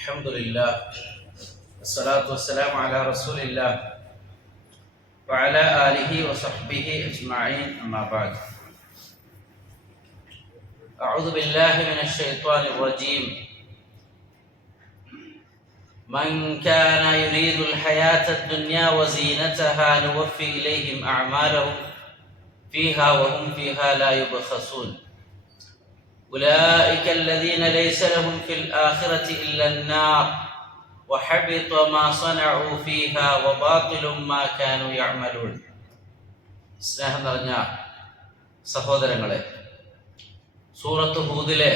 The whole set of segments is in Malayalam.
الحمد لله والصلاة والسلام على رسول الله وعلى آله وصحبه أجمعين أما بعد أعوذ بالله من الشيطان الرجيم من كان يريد الحياة الدنيا وزينتها نوفي إليهم أعمالهم فيها وهم فيها لا يبخسون أولئك الذين ليس لهم في الآخرة إلا النار وحبط ما صنعوا فيها وباطل ما كانوا يعملون. സ്നേഹം നിറഞ്ഞ സഹോദരങ്ങളെ, സൂറത്ത് ഹൂദിലെ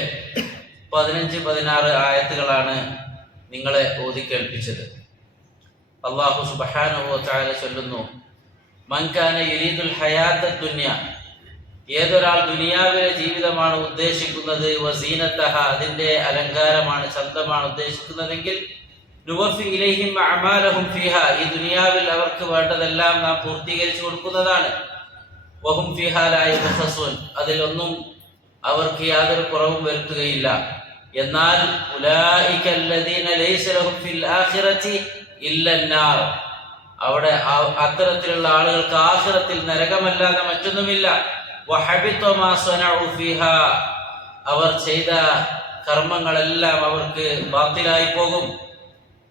15-16 ആയത്തുകളാണ് നിങ്ങളെ ഓതിക്കേൾപ്പിച്ചത്. അല്ലാഹു സുബ്ഹാനഹു വ തആല ചൊല്ലുന്നു, മൻ കാന യുരീദുൽ ഹയാത്തദ് ദുനിയ, ഏതൊരാൾ ദുനിയാവിലെ ജീവിതമാണ് ഉദ്ദേശിക്കുന്നത്, വസീനത്തഹ, അതിന്റെ അലങ്കാരമാണ്, ചന്തമാണ് ഉദ്ദേശിക്കുന്നതെങ്കിൽ, നുവഫി ഇലൈഹിം അഅമാലഹും ഫീഹാ, ഈ ദുനിയാവിൽ അവർക്ക് വേണ്ടതെല്ലാം നാം പൂർത്തീകരിച്ചു കൊടുക്കുന്നതാണ്. വഹും ഫീഹാ ലാ യുബ്ഖസൂൻ, അതിലൊന്നും അവർക്ക് യാതൊരു കുറവും വരുത്തുകയില്ല. എന്നാൽ ഉലൈക അല്ലദീന ലൈസ ലഹും ഫിൽ ആഖിറതി ഇല്ല അന്നാർ, അവിടെ അത്തരത്തിലുള്ള ആളുകൾക്ക് ആഖിറത്തിൽ നരകമല്ലാതെ മറ്റൊന്നുമില്ല. വഹബിത മാ സനഉ ഫീഹാ, അവർ ചെയ്ത കർമ്മങ്ങളെല്ലാം അവർക്ക് ബാത്തിലായി പോകും.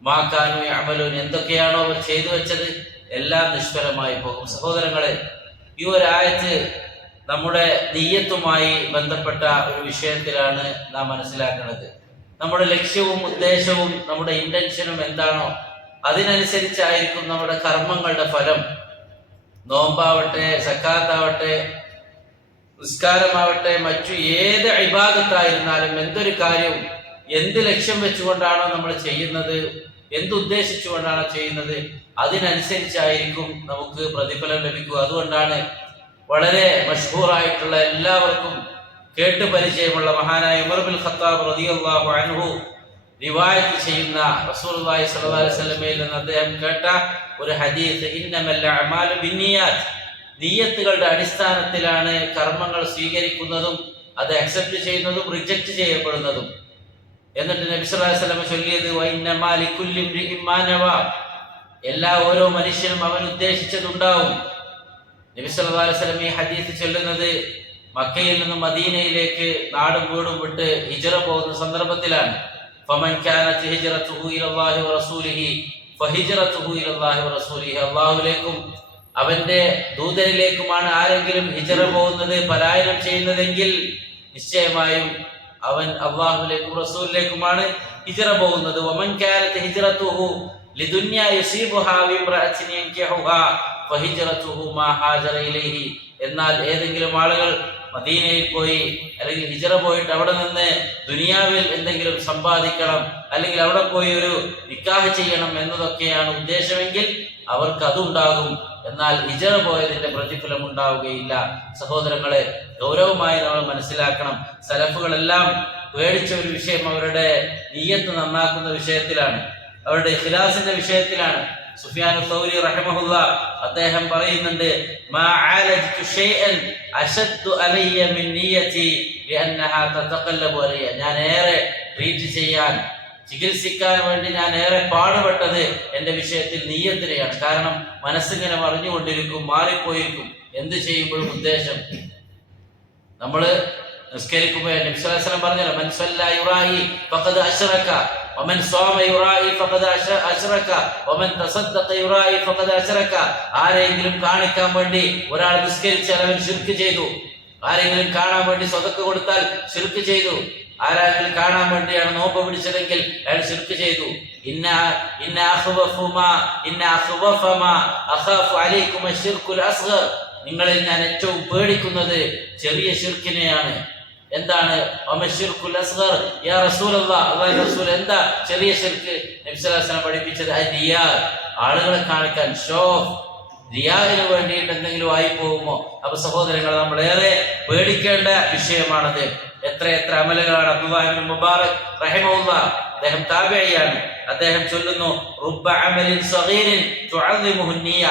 മാ കാനൂ യഅമലൂൻ, എന്തൊക്കെയാണോ അവർ ചെയ്തു വെച്ചത് എല്ലാം നിഷ്ഫലമായി പോകും. സഹോദരങ്ങളെ, ഈ ഒരു ആയത്ത് നമ്മുടെ നിയ്യത്തുമായി ബന്ധപ്പെട്ട ഒരു വിഷയത്തിലാണ് നാം മനസ്സിലാക്കുന്നത്. നമ്മുടെ ലക്ഷ്യവും ഉദ്ദേശവും നമ്മുടെ ഇന്റൻഷനും എന്താണോ അതിനനുസരിച്ചായിരിക്കും നമ്മുടെ കർമ്മങ്ങളുടെ ഫലം. നോമ്പാവട്ടെ, സക്കാത്താവട്ടെ, നിസ്കാരമാവട്ടെ, മറ്റു ഏത് ഇബാദത്തായിരുന്നാലും, എന്തൊരു കാര്യവും എന്ത് ലക്ഷ്യം വെച്ചുകൊണ്ടാണോ നമ്മൾ ചെയ്യുന്നത്, എന്തുദ്ദേശിച്ചുകൊണ്ടാണോ ചെയ്യുന്നത്, അതിനനുസരിച്ചായിരിക്കും നമുക്ക് പ്രതിഫലം ലഭിക്കുക. അതുകൊണ്ടാണ് വളരെ മഷ്ഹൂറായിട്ടുള്ള, എല്ലാവർക്കും കേട്ട് പരിചയമുള്ള മഹാനായ ഉമർ ബിൻ ഖത്താബ് റളിയല്ലാഹു അൻഹു റിവായത്ത് ചെയ്യുന്ന റസൂലുള്ളാഹി സ്വല്ലല്ലാഹു അലൈഹി വസല്ലമയിൽ നിന്ന് അദ്ദേഹം കേട്ട ഒരു ഹദീസ്, ഇന്നമൽ അഅമാലു ബിന്നിയാത്ത്, നിയ്യത്തുകളുടെ അടിസ്ഥാനത്തിലാണ് കർമ്മങ്ങൾ സ്വീകരിക്കുന്നതും അത് അക്സെപ്റ്റ് ചെയ്യുന്നതും റിജക്റ്റ് ചെയ്യപ്പെടുന്നതും. എന്നിട്ട് നബി സല്ലല്ലാഹു അലൈഹി വസല്ലം ചൊല്ലിയത്, വഇന്നമാ ലികുല്ലി ഇംറിഇൻ മാ നവാ, ഓരോ മനുഷ്യനും അവൻ ഉദ്ദേശിച്ചതുണ്ടാവും. നബി സല്ലല്ലാഹു അലൈഹി വസല്ലം ഈ ഹദീസ് ചൊല്ലുന്നത് മക്കയിൽ നിന്നും മദീനയിലേക്ക് നാടും വീടും വിട്ട് ഹിജ്റ പോകുന്ന സന്ദർഭത്തിലാണ്. ഫമൻ കാനത് ഹിജ്റതുഹു ഇലല്ലാഹി വറസൂലിഹി ഫഹിജ്റതുഹു ഇലല്ലാഹി വറസൂലിഹി, അല്ലാഹുവിലേക്കും അവന്റെ ദൂതനിലേക്കുമാണ് ആരെങ്കിലും ഹിജ്റ പോകുന്നത്, പലായനം ചെയ്യുന്നതെങ്കിൽ നിശ്ചയമായും അവൻ അല്ലാഹുവിലേക്കും റസൂലിലേക്കുമാണ് ഹിജ്റ പോകുന്നത്. വമൻ കാനത് ഹിജ്റതുഹു ലിദുനിയാ യുസീബുഹാ വഇംറഅത്തിൻ യൻകിഹുഹാ ഫഹിജ്റതുഹു മാ ഹാജറ ഇലൈഹി, എന്നാൽ ഏതെങ്കിലും ആളുകൾ മദീനയിൽ പോയി അല്ലെങ്കിൽ ഹിജ്റ പോയിട്ട് അവിടെ നിന്ന് ദുനിയാവിൽ എന്തെങ്കിലും സമ്പാദിക്കണം, അല്ലെങ്കിൽ അവിടെ പോയി ഒരു നിക്കാഹ് ചെയ്യണം എന്നതൊക്കെയാണ് ഉദ്ദേശമെങ്കിൽ അവർക്ക് അതുണ്ടാകും. എന്നാൽ ഹിജ്റ പോയതിന്റെ പ്രതിഫലം ഉണ്ടാവുകയില്ല. സഹോദരങ്ങളെ, ഗൗരവമായി നമ്മൾ മനസ്സിലാക്കണം. സലഫുകളെല്ലാം പേടിച്ച ഒരു വിഷയം അവരുടെ നിയ്യത്ത് നന്നാക്കുന്ന വിഷയത്തിലാണ്, അവരുടെ ഇഖ്ലാസിന്റെ വിഷയത്തിലാണ്. സുഫിയാൻ സൗരി റഹിമഹുല്ലാഹ് അദ്ദേഹം പറയുന്നുണ്ട്, മാ ആലജ്തു ഷൈഅൻ അശദ്ദു അലയ്യ മിൻ നിയ്യതി ലിഅന്നഹാ തതഖല്ലബു അലയ്യ, ഞാൻ ഏറെ ട്രീറ്റ് ചെയ്യാൻ, ചികിത്സിക്കാൻ വേണ്ടി ഞാൻ ഏറെ പാടുപെട്ടത് എന്റെ വിഷയത്തിൽ നിയ്യത്തിനെയാണ്. കാരണം മനസ്സിങ്ങനെ മറിഞ്ഞുകൊണ്ടിരിക്കും, മാറിപ്പോയിരിക്കും, എന്ത് ചെയ്യുമ്പോഴും ഉദ്ദേശം. നമ്മള് നിസ്കരിക്കുമ്പോൾ നബി സല്ലല്ലാഹു അലൈഹി വസല്ലം പറഞ്ഞല്ലോ, മൻ സല്ല യുറായി ഫഖദ് അശ്റക വമൻ സ്വാമ യുറായി ഫഖദ് അശ്റക വമൻ തസദ്ദഖ യുറായി ഫഖദ് അശ്റക, ആരെങ്കിലും കാണിക്കാൻ വേണ്ടി ഒരാൾ നിസ്കരിച്ചാൽ അവൻ ശിർക്ക് ചെയ്തു, ആരെങ്കിലും കാണാൻ വേണ്ടി സ്വതക്ക കൊടുത്താൽ ശിർക്ക് ചെയ്തു, ആരെങ്കിലും കാണാൻ വേണ്ടിയാണ് നോമ്പ് പിടിച്ചതെങ്കിൽ അയാൾ ശിർക്ക് ചെയ്തു. നിങ്ങളിൽ ഞാൻ ഏറ്റവും പേടിക്കുന്നത് ചെറിയ ശിർക്കിനെയാണ്. എന്താണ് യാ റസൂലല്ലാഹ്, അല്ലാഹുവിന്റെ റസൂൽ, എന്താ ചെറിയ ശിർക്ക്? നബി സല്ലല്ലാഹു അലൈഹി വസല്ലം പഠിപ്പിച്ചത് റിയാ, ആളുകളെ കാണിക്കാൻ, ഷോ ഓഫ്, റിയാവിന് വേണ്ടിയിട്ട് എന്തെങ്കിലും ആയി പോകുമോ? അപ്പൊ സഹോദരങ്ങളെ, നമ്മൾ ഏറെ പേടിക്കേണ്ട വിഷയമാണത്. എത്ര അമലുകളാണ് അബ്ദുല്ലാഹി ഇബ്നു മുബാറക് റഹിമഹുല്ലാഹ് അദ്ദേഹം താബിഈയാണ്. അദ്ദേഹം ചൊല്ലുന്നു, റുബ്ബ അമലിൻ സഗീരിൻ തുഅദ്ദിമുഹു നിയ്യ,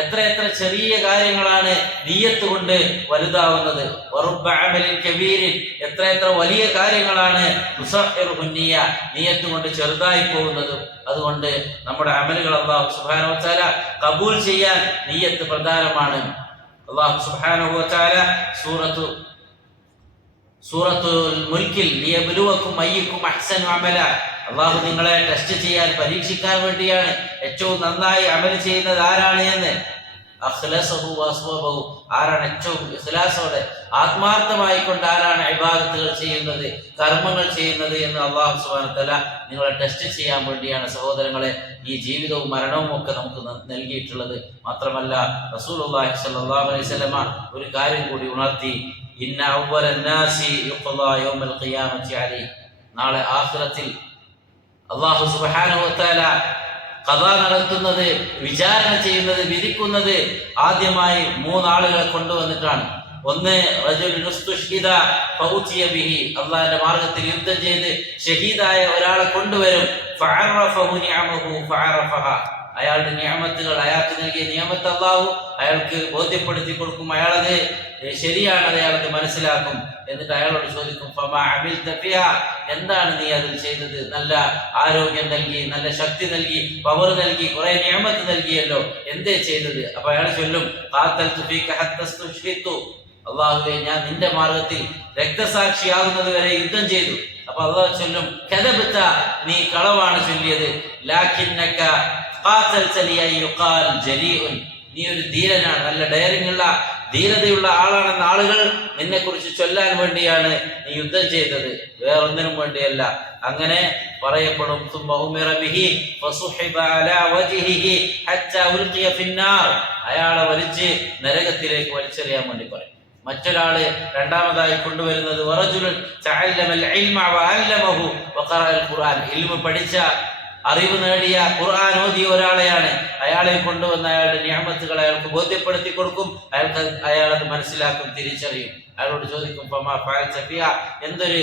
എത്ര ചെറിയ കാര്യങ്ങളാണ് നിയ്യത്ത് കൊണ്ട് വലുതാവുന്നത്. വറുബ്ബ അമലിൻ കബീരിൻ, എത്ര വലിയ കാര്യങ്ങളാണ് തുസഖിറുഹു നിയ്യ, നിയ്യത്ത് കൊണ്ട് ചെറുതായി പോകുന്നത്. അതുകൊണ്ട് നമ്മുടെ അമലുകൾ അല്ലാഹു സുബ്ഹാനഹു വ തആല ഖബൂൽ ചെയ്യാൻ നിയ്യത്ത് പ്രധാനമാണ്. അല്ലാഹു സുബ്ഹാനഹു വ തആല സൂറത്തുൽ മുൽക്കിൽ ലിയബ്ലുവക്കും അയ്യുക്കും അഹ്സനു അമല, അല്ലാഹു നിങ്ങളെ ടെസ്റ്റ് ചെയ്യാൻ, പരീക്ഷിക്കാൻ വേണ്ടിയാണ് ഏറ്റവും നന്നായി അമൽ ചെയ്യുന്നത് ആരാണ് എന്ന്. അഖ്ലസഹു വസ്വബഹു, ആരാണ് ഏറ്റവും ഇഖ്ലാസോടെ ആത്മാർത്ഥമായി കൊണ്ട് ആരാണ് ഇബാദത്തുകൾ ചെയ്യുന്നത്, കർമ്മങ്ങൾ ചെയ്യുന്നത് എന്ന് അല്ലാഹു സുബ്ഹാനഹു വ തആല നിങ്ങളെ ടെസ്റ്റ് ചെയ്യാൻ വേണ്ടിയാണ് സഹോദരങ്ങളെ ഈ ജീവിതവും മരണവും ഒക്കെ നമുക്ക് നൽകിയിട്ടുള്ളത്. മാത്രമല്ല റസൂലുള്ളാഹി സ്വല്ലല്ലാഹു അലൈഹി വസല്ലമ ഒരു കാര്യം കൂടി ഉണർത്തി, ഇന്ന അവ്വലൻ നാസി യുഖ്ളാ യൗമൽ ഖിയാമത്തി അലൈഹി, നാളെ ആഖിറത്തിൽ അല്ലാഹു സുബ്ഹാനഹു വ തആല ഖദാ നടത്തുന്നത്, വിചാരണ ചെയ്യുന്നത്, വിധിക്കുന്നത് ആദ്യമായി 3 ആളുകളെ കൊണ്ടുവന്നിട്ടാണ്. ഒന്ന് റജുലുൻ ഉസ്തുഷ്ഹിദ ഫഉതിയ ബിഹി, അല്ലാഹുവിന്റെ മാർഗ്ഗത്തിൽ യുദ്ധം ചെയ്ത് ഷഹീദായ ഒരാളെ കൊണ്ടുവരും. ഫഅറഫഹു നിഅമഹു ഫഅറഫഹ, അയാളുടെ നിയമത്തുകൾ, അയാൾക്ക് നൽകിയ നിയമത്ത് അല്ലാഹു അയാൾക്ക് ബോധ്യപ്പെടുത്തി കൊടുക്കും. അയാളത് ശരിയാണ്, അയാളത് മനസ്സിലാക്കും. എന്നിട്ട് അയാളോട് ചോദിക്കും, ഫമാ അമിൽത ഫിഹാ, എന്താണ് നീ അതിൽ ചെയ്തത്? നല്ല ആരോഗ്യം നൽകി, നല്ല ശക്തി നൽകി, പവർ നൽകി, കുറെ നിയമത്ത് നൽകിയല്ലോ, എന്തേ ചെയ്തത്? അപ്പൊ അയാൾ ചൊല്ലും, ഖാതൽതു ഫീക ഹത്താ സ്തുഷ്ഹിതു, അല്ലാഹുവേ ഞാൻ നിന്റെ മാർഗത്തിൽ രക്തസാക്ഷിയാകുന്നത് വരെ യുദ്ധം ചെയ്തു. അപ്പൊ അല്ലാഹു ചൊല്ലും, കദബ്ത, നീ കളവാണ് ചൊല്ലിയത്. ലാകിന്നക ഖാതൽതനി യുഖാൽ ജരീഉൻ, നീ ഒരു ധീരനാണ്, നല്ല ഡയറിംഗ് ഉള്ള ധീരതയുള്ള ആളാണെന്ന് ആളുകൾ നിന്നെ കുറിച്ച് ചൊല്ലാൻ വേണ്ടിയാണ് നീ യുദ്ധം ചെയ്തത്, വേറൊന്നിനും വേണ്ടിയല്ല. അങ്ങനെ പറയപ്പെടും. അയാളെ വലിച്ച് നരകത്തിലേക്ക് വലിച്ചെറിയാൻ വേണ്ടി പറയും. മറ്റൊരാള് രണ്ടാമതായി കൊണ്ടുവരുന്നത് ഇൽമു പഠിച്ച, അറിവ് നേടിയ, ഖുർആൻ ഓതിയ ഒരാളെയാണ്. അയാളെ കൊണ്ടുവന്ന അയാളുടെ നിഅമത്തുകൾ അയാൾക്ക് ബോധ്യപ്പെടുത്തി കൊടുക്കും. അയാളത് മനസ്സിലാക്കും, തിരിച്ചറിയും. അയാളോട് ചോദിക്കും, ഫമാ ഫഅൽത ഫിഹാ, എന്തൊരു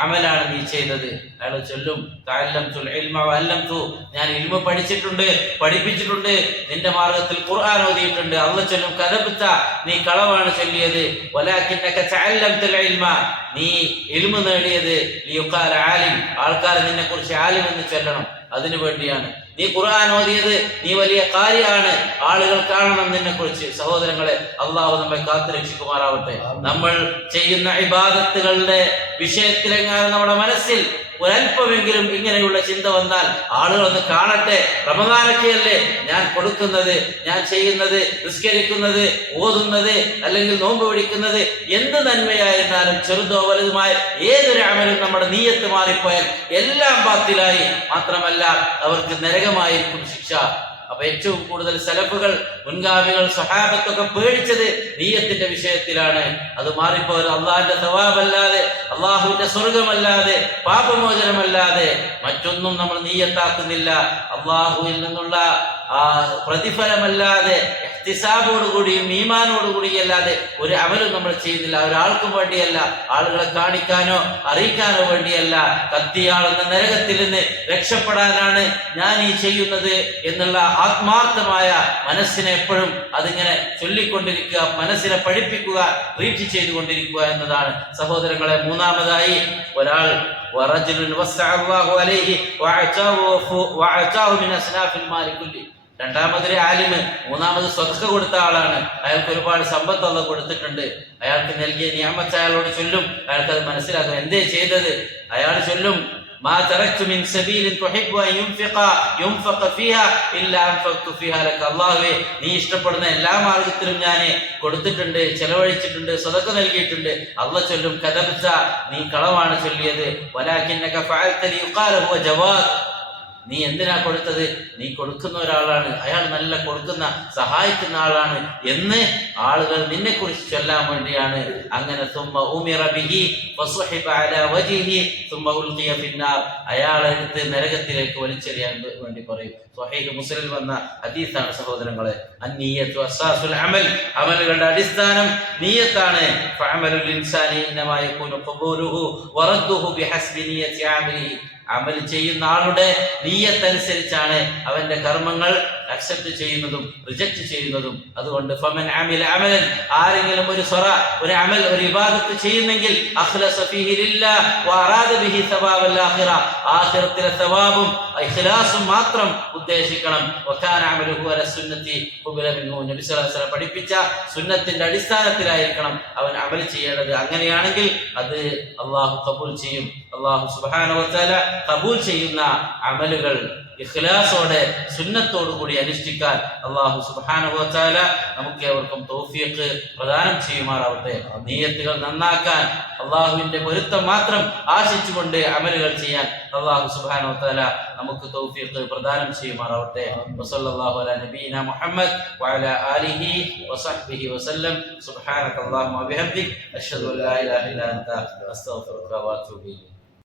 അമലാണ് നീ ചെയ്തത്? അയാൾ ചൊല്ലും, തഅല്ലംതുൽ ഇൽമ വഅല്ലംതു, ഞാൻ ഇൽമ പഠിച്ചിട്ടുണ്ട്, പഠിപ്പിച്ചിട്ടുണ്ട്, നിന്റെ മാർഗത്തിൽ ഖുർആൻ ഓതിയിട്ടുണ്ട്. അല്ലാഹു ചൊല്ലും, കദബ്ത, നീ കളവാണ് ചൊല്ലിയത്. വലാകിന്നക തഅല്ലംതുൽ ഇൽമ, നീ ഇൽമ നേടിയത് ലിയുഖാല ആലിം, ആൾക്കാർ നിന്നെ കുറിച്ച് ആലിം എന്ന് ചൊല്ലണം, അതിനു വേണ്ടിയാണ്. നീ ഖുർആൻ ഓതിയത്, നീ വലിയ കാര്യമാണ്, ആളുകൾ കാണണം നിന്നെ കുറിച്ച്. സഹോദരങ്ങളെ, അള്ളാഹു നമ്മെ കാത്തു രക്ഷിക്കുമാറാവട്ടെ. നമ്മൾ ചെയ്യുന്ന ഇബാദത്തുകളുടെ വിഷയത്തിലെങ്ങാനും നമ്മുടെ മനസ്സിൽ ഒരല്പമെങ്കിലും ഇങ്ങനെയുള്ള ചിന്ത വന്നാൽ, ആളുകളൊന്ന് കാണട്ടെ, റമദാനൊക്കെയല്ലേ ഞാൻ കൊടുക്കുന്നത്, ഞാൻ ചെയ്യുന്നത്, നിസ്കരിക്കുന്നത്, ഓതുന്നത്, അല്ലെങ്കിൽ നോമ്പ് പിടിക്കുന്നത്, എന്ത് നന്മയായിരുന്നാലും ചെറുതോ വലുതുമായ ഏതൊരു അമലും നമ്മുടെ നീയത്ത് മാറിപ്പോയാൽ എല്ലാം ബാത്തിലായി. മാത്രമല്ല അവർക്ക് നരകമായിരിക്കും ശിക്ഷ. അപ്പൊ ഏറ്റവും കൂടുതൽ സലഫുകൾ, മുൻഗാമികൾ, സ്വഹാബത്തൊക്കെ പേടിച്ചത് നീയത്തിന്റെ വിഷയത്തിലാണ്. അത് മാറിപ്പോയത് അള്ളാഹിന്റെ സവാബല്ലാതെ, അള്ളാഹുവിന്റെ സ്വർഗമല്ലാതെ, പാപമോചനമല്ലാതെ മറ്റൊന്നും നമ്മൾ നീയത്താക്കുന്നില്ല. അള്ളാഹുവിൽ നിന്നുള്ള പ്രതിഫലമല്ലാതെ, ഇഹ്തിസാബോടുകൂടിയും ഈമാനോടുകൂടിയല്ലാതെ ഒരു അമലും നമ്മൾ ചെയ്യുന്നില്ല. ഒരാൾക്കും വേണ്ടിയല്ല, ആളുകളെ കാണിക്കാനോ അറിയിക്കാനോ വേണ്ടിയല്ല. കത്തിയാളുന്ന നരകത്തിൽ നിന്ന് രക്ഷപ്പെടാനാണ് ഞാൻ ഈ ചെയ്യുന്നത് എന്നുള്ള ആത്മാർത്ഥമായ മനസ്സിനെ എപ്പോഴും അതിങ്ങനെ ചൊല്ലിക്കൊണ്ടിരിക്കുക, മനസ്സിനെ പഠിപ്പിക്കുക, റീച്ച് ചെയ്തുകൊണ്ടിരിക്കുക എന്നതാണ്. സഹോദരങ്ങളെ, മൂന്നാമതായി ഒരാൾ രണ്ടാമതൊരു ആലിമ്, മൂന്നാമത് സ്വതക്ക കൊടുത്ത ആളാണ്. അയാൾക്ക് ഒരുപാട് സമ്പത്ത് അല്ലാഹു കൊടുത്തിട്ടുണ്ട്. അയാൾക്ക് നൽകിയ നിഅമത്ത് അയാളോട് ചൊല്ലും, അയാൾക്കത് മനസ്സിലാക്കും. എന്തേ ചെയ്തത്? അയാൾ ചൊല്ലും, മാ തറക്തു മിൻ സബീലിൻ തുഹിബ്ബു അൻ യുൻഫഖ ഫീഹാ ഇല്ലാ അൻഫഖ്തു ഫീഹാ ലക. അല്ലാഹുവേ, നീ ഇഷ്ടപ്പെടുന്ന എല്ലാ മാർഗത്തിലും ഞാൻ കൊടുത്തിട്ടുണ്ട്, ചെലവഴിച്ചിട്ടുണ്ട്, സദഖ നൽകിയിട്ടുണ്ട്. അല്ലാഹു ചൊല്ലും, കദബ്ത, നീ കളവാണ് ചൊല്ലിയത്. വലാകിന്നക ഫഅൽത ലിയുഖാല ഹുവ ജവാദ്, നീ എന്തിനാ കൊടുത്തത്? നീ കൊടുക്കുന്ന ഒരാളാണ്, അയാൾ നല്ല കൊടുക്കുന്ന, സഹായിക്കുന്ന ആളാണ് എന്ന് ആളുകൾ നിന്നെ കുറിച്ച് ചൊല്ലാൻ വേണ്ടിയാണ്. അങ്ങനെ അയാളെ എടുത്ത് നരകത്തിലേക്ക് വലിച്ചെറിയാൻ വേണ്ടി പറയും. സ്വഹീഹ് മുസ്ലിമിൽ വന്ന ഹദീസാണ് സഹോദരങ്ങളെ. അന്നിയ്യതു അസ്സാസുൽ അമൽ, അമലുകളുടെ അടിസ്ഥാനം നിയ്യത്താണ്. ഫഅമലുൽ ഇൻസാനി ഇന്നമാ യകൂനു ഖബൂലുഹു വറദ്ദുഹു ബിഹസ്ബി നിയ്യതി ആമിലിഹി. അമൽ ചെയ്യുന്ന ആളുടെ നിയ്യത്തനുസരിച്ചാണ് അവന്റെ കർമ്മങ്ങൾ അക്സെപ്റ്റ് ചെയ്യുന്നതും റിജക്റ്റ് ചെയ്യുന്നതും. അതുകൊണ്ട് ഫമൻ അമില അമലൻ, ആരെങ്കിലും ഒരു അമൽ ഒരു ഇബാദത്ത് ചെയ്യുന്നെങ്കിൽ അഖ്ലസ ഫീഹി ലില്ലാഹ് വഅറാദ ബിഹി സവാബൽ ആഖിറ, ആഖിറത്തിലെ സവാബും ഇഖ്ലാസും മാത്രം ഉദ്ദേശിക്കണം. വകാന അമലുഹു അല സുന്നത്തി ഖുബില മിൻഹു, നബി സല്ലല്ലാഹു അലൈഹി വസല്ലം പഠിപ്പിച്ച സുന്നത്തിന്റെ അടിസ്ഥാനത്തിലായിരിക്കണം അവൻ അമൽ ചെയ്യേണ്ടത്. അങ്ങനെയാണെങ്കിൽ അത് അല്ലാഹു ഖബൂൽ ചെയ്യും. അല്ലാഹു സുബ്ഹാനഹു വ തആല ഖബൂൽ ചെയ്യുന്ന അമലുകൾ ഇഖ്ലാസോടെ സുന്നത്തോടു കൂടി അനുഷ്ഠിക്കാൻ അല്ലാഹു സുബ്ഹാനഹു വ തആല നമുക്ക് ഏവർക്കും തൗഫീഖ് പ്രദാനം ചെയ്യുമാറാവട്ടെ. നിയ്യത്തുകൾ നന്നാക്കാൻ, അല്ലാഹുവിന്റെ പൊരുത്തം മാത്രം ആശിച്ചുകൊണ്ട് അമലുകൾ ചെയ്യാൻ അല്ലാഹു സുബ്ഹാനഹു വ തആല നമുക്ക് തൗഫീഖ് പ്രദാനം ചെയ്യുമാറാവട്ടെ. വസല്ലല്ലാഹു അലാ നബിയിനാ മുഹമ്മദ് വഅലാ ആലിഹി വസഹ്ബിഹി വസല്ലം. സുബ്ഹാനക അല്ലാഹുമ്മ വബിഹംദിക അഷ്ഹദു അൻ ലാ ഇലാഹ ഇല്ലാ അൻത അസ്തഗ്ഫിറുക വഅതൂബു ഇലൈക്.